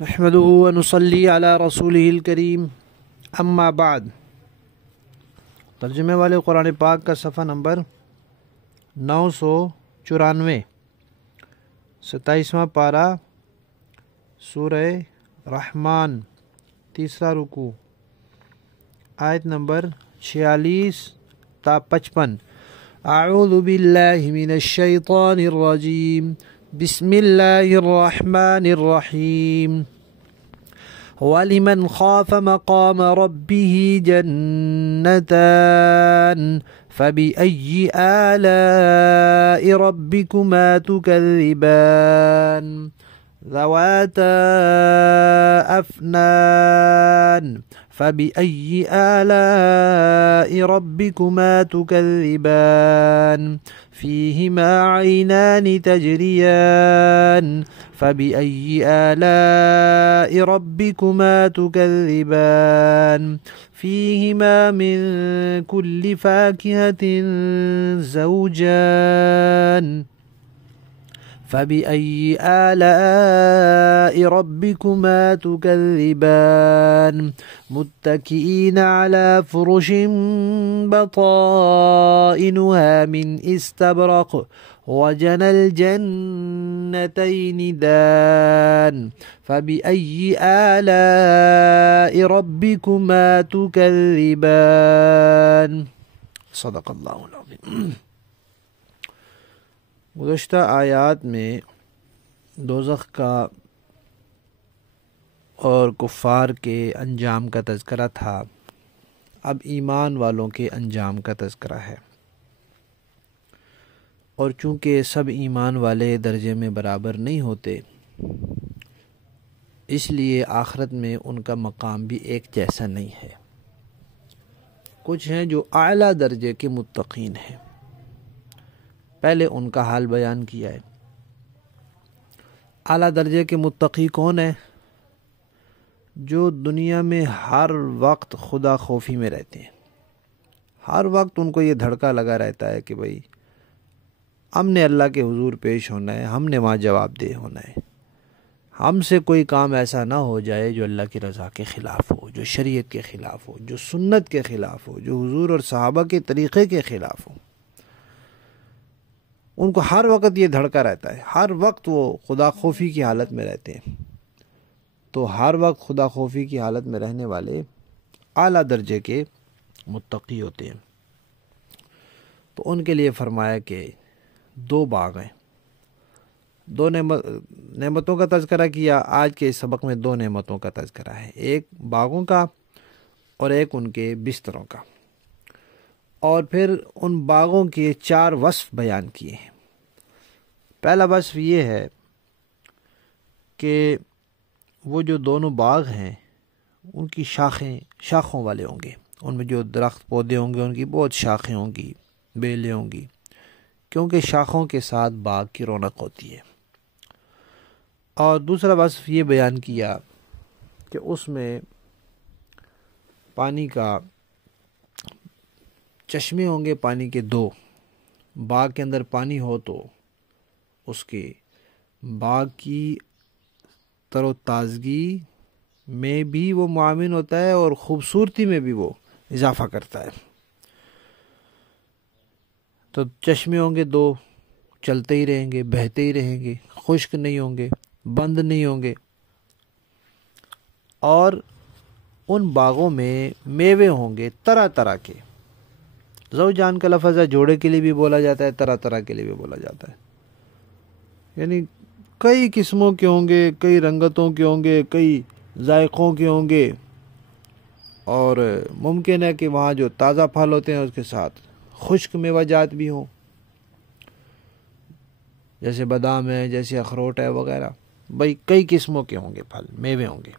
نحمده ونصلي على رسوله الکریم اما بعد۔ ترجمے والے قرآن پاک کا صفحہ نمبر 994، 27واں پارہ، سورہ رحمان، تیسرا رکوع، آیت نمبر 46 تا 55۔ اعوذ باللہ من الشیطان الرجیم، بسم اللہ الرحمن الرحیم۔ وَلِمَنْ خَافَ مَقَامَ رَبِّهِ جَنَّتَانِ فَبِأَيِّ آلَاءِ رَبِّكُمَا تُكَذِّبَانِ ذَوَاتَا أَفْنَانٍ فَبِأَيِّ آلَاءِ رَبِّكُمَا تُكَذِّبَانِ فِيهِمَا عَيْنَانِ تَجْرِيَانِ فَبِأَيِّ آلَاءِ رَبِّكُمَا تُكَذِّبَانِ فِيهِمَا مِن كُلِّ فَاكِهَةٍ زَوْجَانِ فَبِأَيِّ آلَاءِ رَبِّكُمَا تُكَذِّبَانِ مُتَّكِئِينَ عَلَى فُرُشٍ بَطَائِنُهَا مِنْ إِسْتَبْرَقٍ وَجَنَى الْجَنَّتَيْنِ دَانٍ فَبِأَيِّ آلَاءِ رَبِّكُمَا تُكَذِّبَانِ صدق اللہ العظیم۔ گزشتہ آیات میں دوزخ کا اور کفار کے انجام کا تذکرہ تھا، اب ایمان والوں کے انجام کا تذکرہ ہے۔ اور چونکہ سب ایمان والے درجے میں برابر نہیں ہوتے، اس لیے آخرت میں ان کا مقام بھی ایک جیسا نہیں ہے۔ کچھ ہیں جو اعلیٰ درجے کے متقین ہیں، پہلے ان کا حال بیان کیا ہے۔ اعلیٰ درجے کے متقی کون ہیں؟ جو دنیا میں ہر وقت خدا خوفی میں رہتے ہیں، ہر وقت ان کو یہ دھڑکا لگا رہتا ہے کہ بھئی ہم نے اللہ کے حضور پیش ہونا ہے، ہم نے وہاں جواب دہ ہونا ہے، ہم سے کوئی کام ایسا نہ ہو جائے جو اللہ کی رضا کے خلاف ہو، جو شریعت کے خلاف ہو، جو سنت کے خلاف ہو، جو حضور اور صحابہ کے طریقے کے خلاف ہو۔ ان کو ہر وقت یہ دھڑکا رہتا ہے، ہر وقت وہ خدا خوفی کی حالت میں رہتے ہیں۔ تو ہر وقت خدا خوفی کی حالت میں رہنے والے اعلیٰ درجے کے متقی ہوتے ہیں۔ تو ان کے لیے فرمایا کہ دو باغ ہیں، دو نعمتوں کا تذکرہ کیا۔ آج کے اس سبق میں دو نعمتوں کا تذکرہ ہے، ایک باغوں کا اور ایک ان کے بستروں کا، اور پھر ان باغوں کے 4 وصف بیان کیے ہیں۔ پہلا وصف یہ ہے کہ وہ جو دونوں باغ ہیں ان کی شاخوں والے ہوں گے، ان میں جو درخت پودے ہوں گے ان کی بہت شاخیں ہوں گی، بیلیں ہوں گی، کیونکہ شاخوں کے ساتھ باغ کی رونق ہوتی ہے۔ اور دوسرا وصف یہ بیان کیا کہ اس میں پانی کا چشمے ہوں گے، پانی کے 2۔ باغ کے اندر پانی ہو تو اس کے باغ کی تر و تازگی میں بھی وہ معاون ہوتا ہے اور خوبصورتی میں بھی وہ اضافہ کرتا ہے۔ تو چشمے ہوں گے 2، چلتے ہی رہیں گے، بہتے ہی رہیں گے، خشک نہیں ہوں گے، بند نہیں ہوں گے۔ اور ان باغوں میں میوے ہوں گے طرح طرح کے۔ زوجان کا لفظ ہے، جوڑے کے لیے بھی بولا جاتا ہے، طرح طرح کے لیے بھی بولا جاتا ہے، یعنی کئی قسموں کے ہوں گے، کئی رنگتوں کے ہوں گے، کئی ذائقوں کے ہوں گے۔ اور ممکن ہے کہ وہاں جو تازہ پھل ہوتے ہیں اس کے ساتھ خشک میوہ جات بھی ہوں، جیسے بادام ہے، جیسے اخروٹ ہے وغیرہ۔ بھئی کئی قسموں کے ہوں گے پھل، میوے ہوں گے۔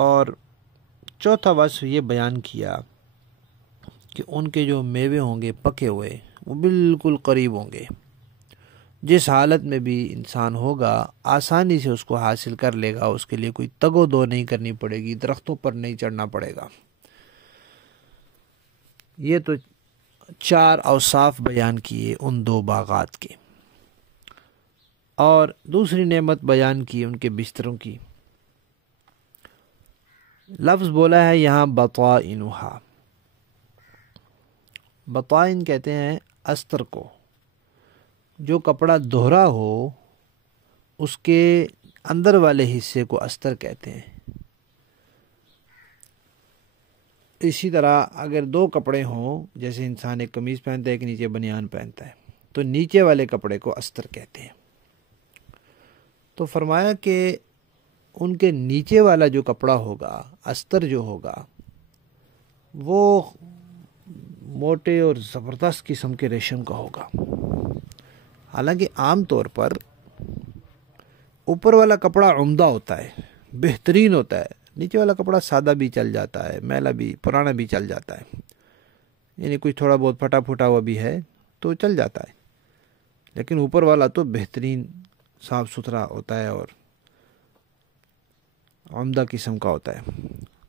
اور چوتھا وصف یہ بیان کیا کہ ان کے جو میوے ہوں گے پکے ہوئے، وہ بالکل قریب ہوں گے، جس حالت میں بھی انسان ہوگا آسانی سے اس کو حاصل کر لے گا، اس کے لیے کوئی تگ و دو نہیں کرنی پڑے گی، درختوں پر نہیں چڑھنا پڑے گا۔ یہ تو 4 اوصاف بیان کیے ان 2 باغات کے۔ اور دوسری نعمت بیان کی ان کے بستروں کی۔ لفظ بولا ہے یہاں بطائنہا، بطائن کہتے ہیں استر کو، جو کپڑا دوہرا ہو اس کے اندر والے حصے کو استر کہتے ہیں۔ اسی طرح اگر دو کپڑے ہوں، جیسے انسان ایک قمیض پہنتا ہے ایک نیچے بنیان پہنتا ہے، تو نیچے والے کپڑے کو استر کہتے ہیں۔ تو فرمایا کہ ان کے نیچے والا جو کپڑا ہوگا، استر جو ہوگا، وہ موٹے اور زبردست قسم کے ریشم کا ہوگا۔ حالانکہ عام طور پر اوپر والا کپڑا عمدہ ہوتا ہے، بہترین ہوتا ہے، نیچے والا کپڑا سادہ بھی چل جاتا ہے، میلا بھی، پرانا بھی چل جاتا ہے، یعنی کچھ تھوڑا بہت پھٹا پھٹا ہوا بھی ہے تو چل جاتا ہے، لیکن اوپر والا تو بہترین صاف ستھرا ہوتا ہے اور عمدہ قسم کا ہوتا ہے۔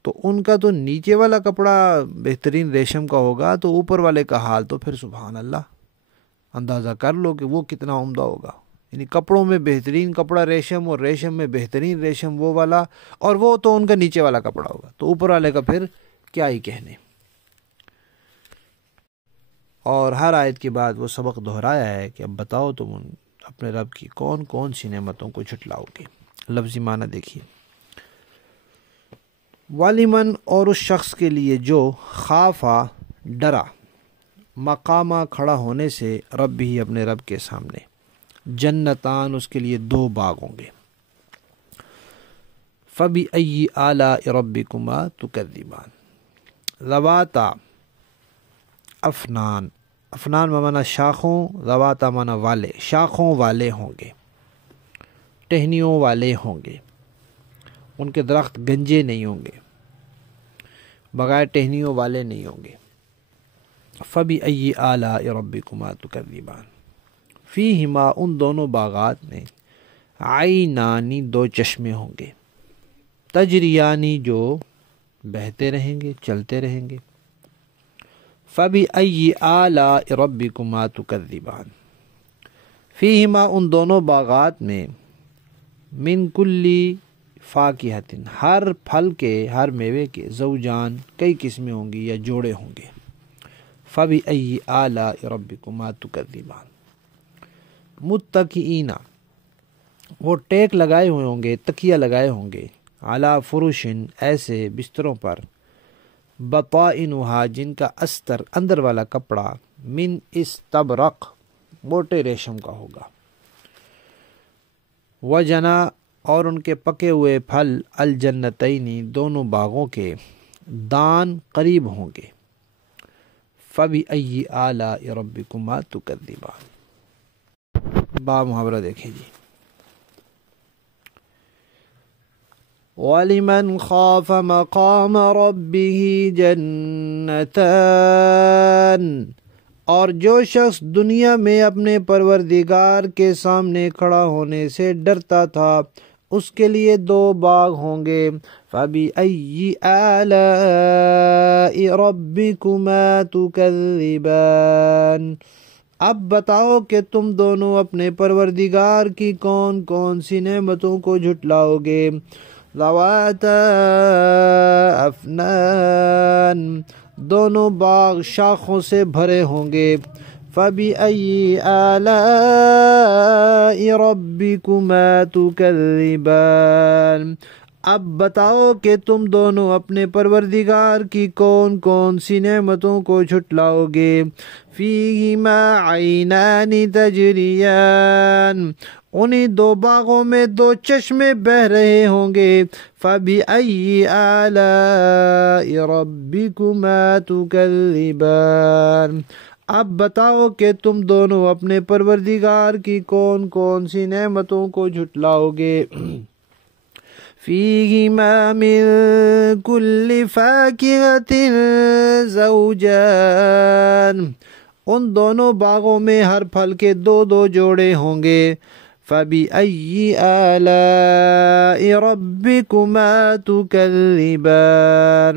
تو ان کا تو نیچے والا کپڑا بہترین ریشم کا ہوگا، تو اوپر والے کا حال تو پھر سبحان اللہ، اندازہ کر لو کہ وہ کتنا عمدہ ہوگا۔ یعنی کپڑوں میں بہترین کپڑا ریشم، اور ریشم میں بہترین ریشم وہ والا، اور وہ تو ان کا نیچے والا کپڑا ہوگا، تو اوپر والے کا پھر کیا ہی کہنے۔ اور ہر آیت کے بعد وہ سبق دہرایا ہے کہ اب بتاؤ تم اپنے رب کی کون کون سی نعمتوں کو جھٹلاؤ گے۔ لفظی معنی دیکھیے، والمن، اور اس شخص کے لیے جو خافا، ڈرا، مقامہ، کھڑا ہونے سے، رب بھی، اپنے رب کے سامنے، جنتان، اس کے لیے دو باغ ہوں گے، فَبِأَيِّ آلَاءِ رَبِّكُمَا تُكَذِّبَانِ، ذواتا افنان، افنان بمعنی شاخوں، ذواتا معنی والے، شاخوں والے ہوں گے، ٹہنیوں والے ہوں گے، ان کے درخت گنجے نہیں ہوں گے، بغیر ٹہنیوں والے نہیں ہوں گے۔ فَبِأَيِّ آلَاءِ رَبِّكُمَا تُكَذِّبَانِ، فیہما، ان دونوں باغات میں، عینانی، دو چشمے ہوں گے، تجریانی، جو بہتے رہیں گے، چلتے رہیں گے۔ فَبِأَيِّ آلَاءِ رَبِّكُمَا تُكَذِّبَانِ، فیہما، ان دونوں باغات میں، من کلی فاکہۃ، ہر پھل کے، ہر میوے کے، زوجان، کئی قسمیں ہوں گی یا جوڑے ہوں گے۔ فَبِأَيِّ آلَاءِ رَبِّكُمَا تُكَذِّبَانِ، متکئین، وہ ٹیک لگائے ہوئے ہوں گے، تکیہ لگائے ہوں گے، علی فرشن، ایسے بستروں پر، بطائنہا، جن کا استر، اندر والا کپڑا، من استبرق، موٹے ریشم کا ہوگا، وجنا، اور ان کے پکے ہوئے پھل، الجنتینی، دونوں باغوں کے، دان، قریب ہوں گے۔ فَبِأَيِّ آلَاءِ رَبِّكُمَا تُكَذِّبَانِ، با محاورہ دیکھیں جی۔ وَلِمَنْ خَافَ مَقَامَ رَبِّهِ جَنَّتَانِ، اور جو شخص دنیا میں اپنے پروردگار کے سامنے کھڑا ہونے سے ڈرتا تھا، اس کے لیے دو باغ ہوں گے۔ فَبِأَيِّ آلَاءِ رَبِّكُمَا تُكَذِّبَانِ، اب بتاؤ کہ تم دونوں اپنے پروردگار کی کون کون سی نعمتوں کو جھٹلاؤ گے۔ ذواتا افنان، دونوں باغ شاخوں سے بھرے ہوں گے۔ فَبِأَيِّ آلَاءِ رَبِّكُمَا تُكَذِّبَانِ، اب بتاؤ کہ تم دونوں اپنے پروردگار کی کون کون سی نعمتوں کو جھٹلاؤ گے۔ فِيهِمَا عَيْنَانِ تَجْرِيَانِ، انہی دو باغوں میں دو چشمے بہہ رہے ہوں گے۔ فَبِأَيِّ آلَاءِ رَبِّكُمَا تُكَذِّبَانِ، اب بتاؤ کہ تم دونوں اپنے پروردگار کی کون کون سی نعمتوں کو جھٹلاؤ گے۔ فِيهِمَا مِن كُلِّ فَاكِهَةٍ زَوْجَانِ، ان دونوں باغوں میں ہر پھل کے دو دو جوڑے ہوں گے۔ فَبِأَيِّ آلَاءِ رَبِّكُمَا تُكَذِّبَانِ،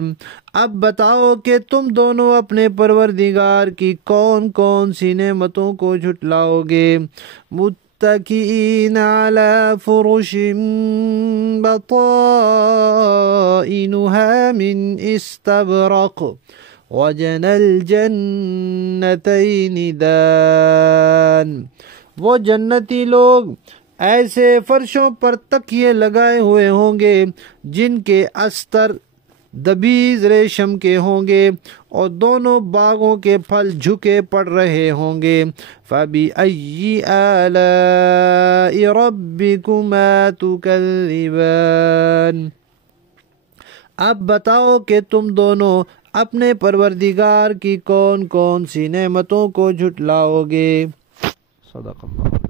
اب بتاؤ کہ تم دونوں اپنے پروردگار کی کون کون سی نعمتوں کو جھٹلاؤ گے۔ متكئين على فرش بطائنها من استبرق وجنى الجنتين دان. وہ جنتی لوگ ایسے فرشوں پر تکیے لگائے ہوئے ہوں گے جن کے استر دبیز ریشم کے ہوں گے اور دونوں باغوں کے پھل جھکے پڑ رہے ہوں گے. فَبِأَيِّ آلَاءِ رَبِّكُمَا تُكَذِّبَانِ. اب بتاؤ کہ تم دونوں اپنے پروردگار کی کون کون سی نعمتوں کو جھٹلاؤ گے. صدق اللہ.